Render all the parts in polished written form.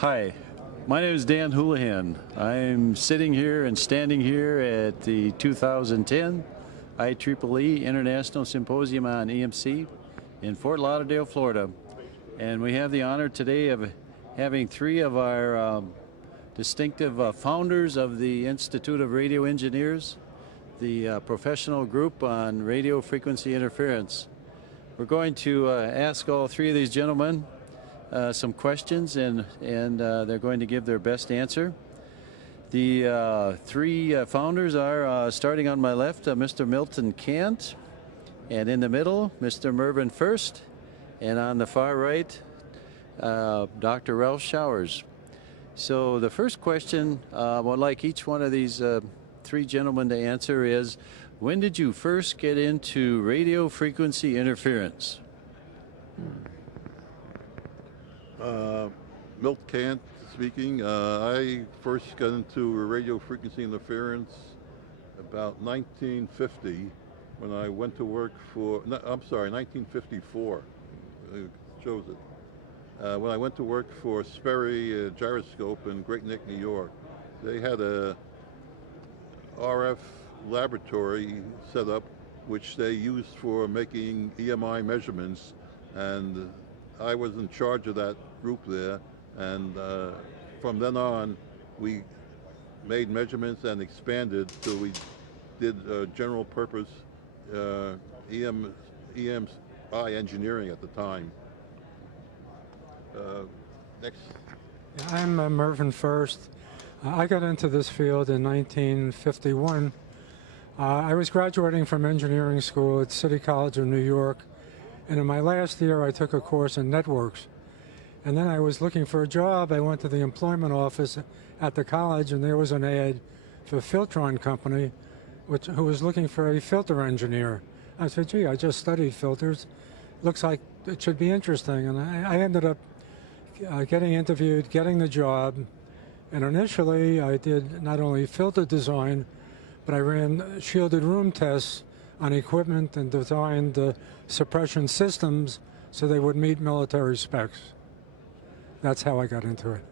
Hi, my name is Dan Hoolihan. I'm sitting here and standing here at the 2010 IEEE International Symposium on EMC in Fort Lauderdale, Florida. And we have the honor today of having three of our distinctive founders of the Institute of Radio Engineers, the professional group on radio frequency interference. We're going to ask all three of these gentlemen some questions, and they're going to give their best answer. The three founders are, starting on my left, Mr. Milton Kant, and in the middle, Mr. Melvin first, and on the far right, Dr. Ralph Showers. So the first question I would like each one of these three gentlemen to answer is, when did you first get into radio frequency interference? Milt Kant speaking. I first got into radio frequency interference about 1950 when I went to work for, no, I'm sorry, 1954, it shows it. When I went to work for Sperry Gyroscope in Great Neck, New York. They had a RF laboratory set up which they used for making EMI measurements, and I was in charge of that group there, and from then on we made measurements and expanded, so we did general purpose EMI engineering at the time. Next. I'm Melvin first. I got into this field in 1951. I was graduating from engineering school at City College of New York, and in my last year I took a course in networks. And then I was looking for a job. I went to the employment office at the college, and there was an ad for Filtron Company, who was looking for a filter engineer. I said, gee, I just studied filters. Looks like it should be interesting. And I ended up getting interviewed, getting the job. And initially I did not only filter design, but I ran shielded room tests on equipment and designed suppression systems so they would meet military specs. That's how I got into it.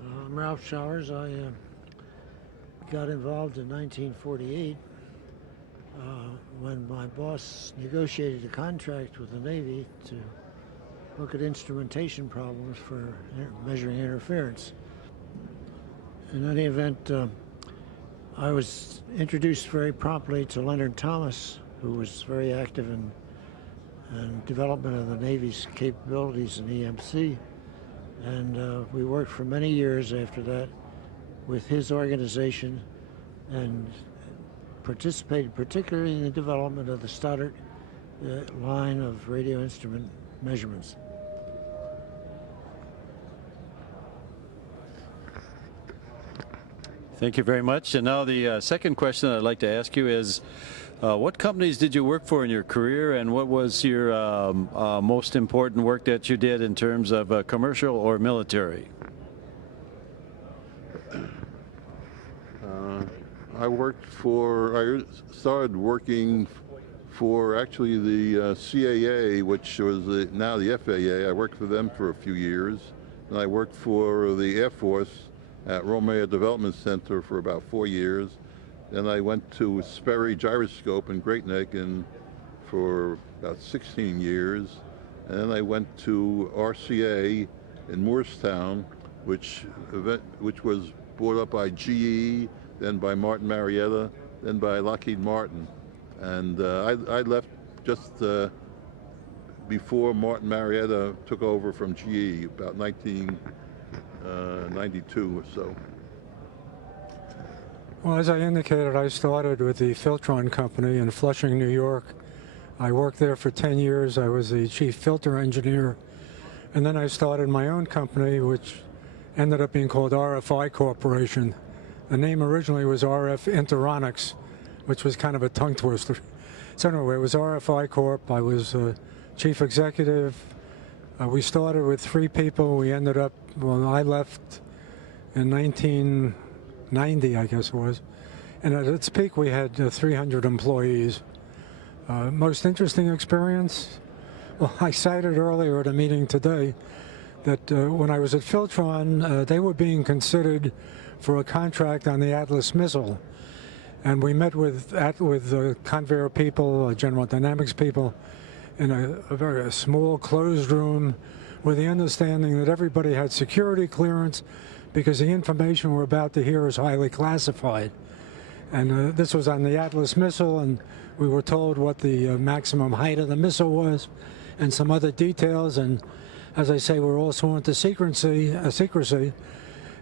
I'm Ralph Showers. I got involved in 1948 when my boss negotiated a contract with the Navy to look at instrumentation problems for measuring interference. In any event, I was introduced very promptly to Leonard Thomas, who was very active in development of the Navy's capabilities in EMC, and we worked for many years after that with his organization and participated particularly in the development of the Stoddard line of radio instrument measurements. Thank you very much. And now the second question I'd like to ask you is, what companies did you work for in your career, and what was your most important work that you did in terms of commercial or military? I started working for actually the CAA, which was now the FAA. I worked for them for a few years, and I worked for the Air Force at Romeo Development Center for about 4 years. Then I went to Sperry Gyroscope in Great Neck for about 16 years. And then I went to RCA in Moorestown, which was bought up by GE, then by Martin Marietta, then by Lockheed Martin. And I left just before Martin Marietta took over from GE, about 1992 or so. Well, as I indicated, I started with the Filtron Company in Flushing, New York. I worked there for 10 years. I was the chief filter engineer. And then I started my own company, which ended up being called RFI Corporation. The name originally was RF Interonics, which was kind of a tongue twister. So anyway, it was RFI Corp. I was chief executive. We started with 3 people. We ended up, well, I left in 1990, I guess it was. And at its peak, we had 300 employees. Most interesting experience? Well, I cited earlier at a meeting today that when I was at Filtron, they were being considered for a contract on the Atlas missile. And we met with Convair people, General Dynamics people, in a very small closed room with the understanding that everybody had security clearance because the information we're about to hear is highly classified. And this was on the Atlas missile, and we were told what the maximum height of the missile was and some other details. And as I say, we're all sworn to secrecy.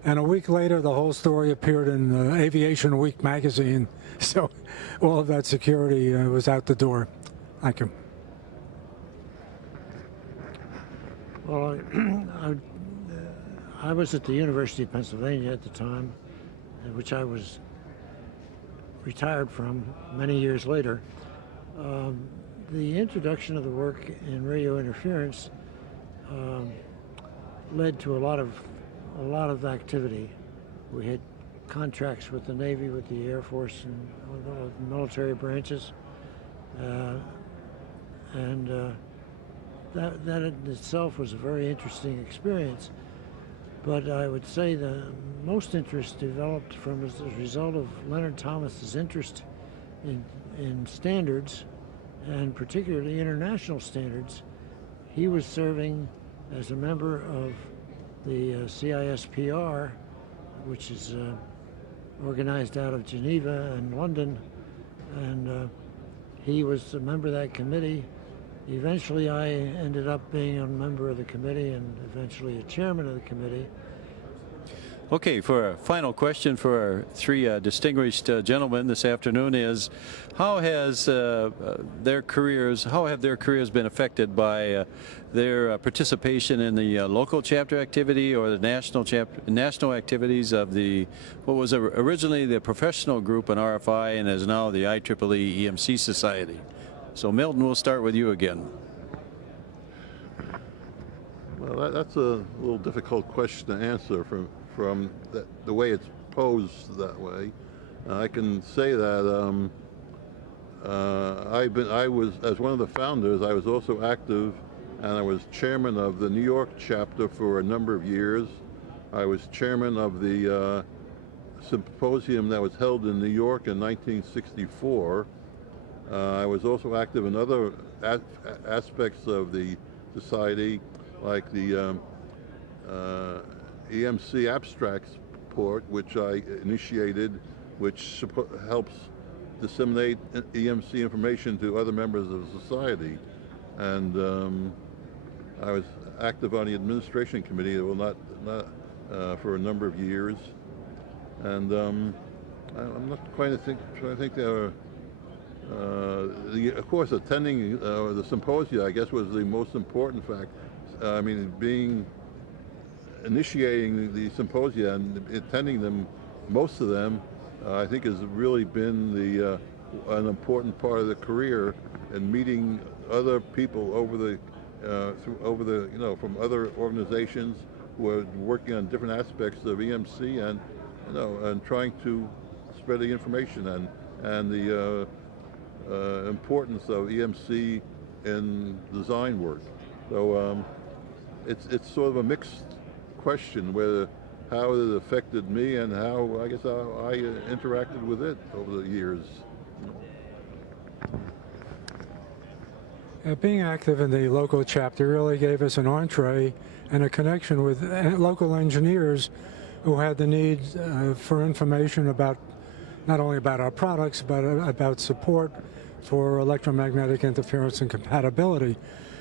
And a week later, the whole story appeared in Aviation Week magazine. So all of that security was out the door. Thank you. Well, I was at the University of Pennsylvania at the time, which I was retired from many years later. The introduction of the work in radio interference led to a lot of activity. We had contracts with the Navy, with the Air Force, and all the military branches, and that in itself was a very interesting experience. But I would say the most interest developed from as a result of Leonard Thomas's interest in standards, and particularly international standards. He was serving as a member of the CISPR, which is organized out of Geneva and London, and he was a member of that committee. Eventually, I ended up being a member of the committee and eventually a chairman of the committee. Okay, for a final question for our three distinguished gentlemen this afternoon is, how have their careers been affected by their participation in the local chapter activity or the national activities of what was originally the professional group in RFI and is now the IEEE EMC Society? So Milton, we'll start with you again. Well, that's a little difficult question to answer from the way it's posed that way. I can say that I was, as one of the founders, I was also active, and I was chairman of the New York chapter for a number of years. I was chairman of the symposium that was held in New York in 1964. I was also active in other aspects of the society, like the EMC abstracts port, which I initiated, which helps disseminate EMC information to other members of society. And I was active on the administration committee, well, not for a number of years. And I'm not quite trying to think there are. Of course, attending the symposia, I guess, was the most important fact. I mean, initiating the symposia and attending them, most of them, I think, has really been an important part of the career, and meeting other people from other organizations who are working on different aspects of EMC, and trying to spread the information and the importance of EMC in design work. So it's sort of a mixed question how it affected me and how I interacted with it over the years. Being active in the local chapter really gave us an entree and a connection with local engineers who had the need for information about not only about our products, but about support for electromagnetic interference and compatibility.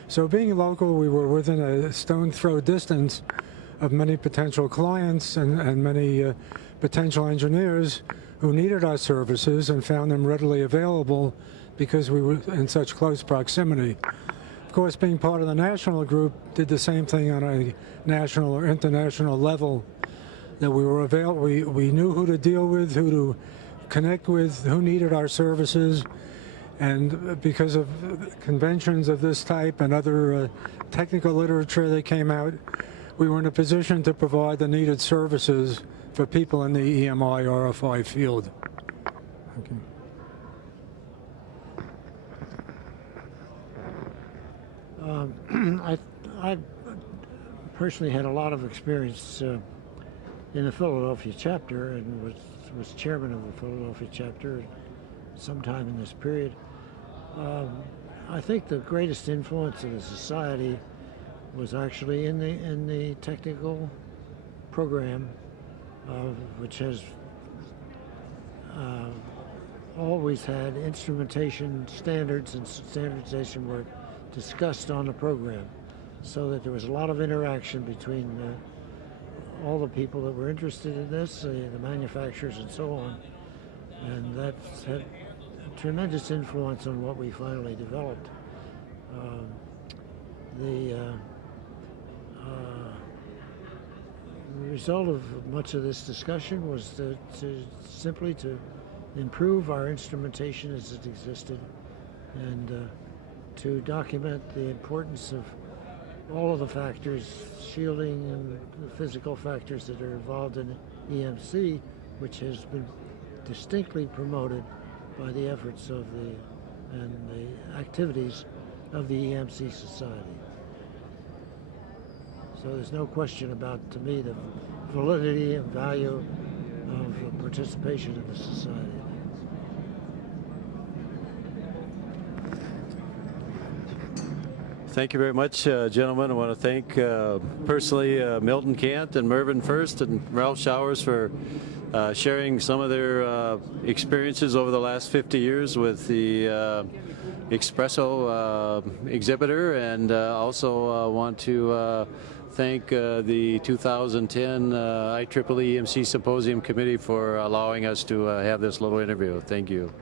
So being local, we were within a stone's throw distance of many potential clients and many potential engineers who needed our services and found them readily available because we were in such close proximity. Of course, being part of the national group did the same thing on a national or international level, that we were available. We knew who to deal with, who to connect with, who needed our services. And because of conventions of this type and other technical literature that came out, we were in a position to provide the needed services for people in the EMI RFI field. Okay. I personally had a lot of experience in the Philadelphia chapter and was chairman of the Philadelphia chapter sometime in this period. I think the greatest influence of the society was actually in the technical program, which has always had instrumentation standards and standardization work discussed on the program, so that there was a lot of interaction between all the people that were interested in this, the manufacturers and so on, and that's had a tremendous influence on what we finally developed. The result of much of this discussion was simply to improve our instrumentation as it existed, and to document the importance of all of the factors, shielding and the physical factors that are involved in EMC, which has been distinctly promoted by the efforts of the activities of the EMC Society. So there's no question about, to me, the validity and value of participation in the society. Thank you very much, gentlemen. I want to thank personally Milton, Kant, and Melvin first, and Ralph Showers for sharing some of their experiences over the last 50 years with the Espresso exhibitor, and also want to thank the 2010 IEEE EMC Symposium Committee for allowing us to have this little interview. Thank you.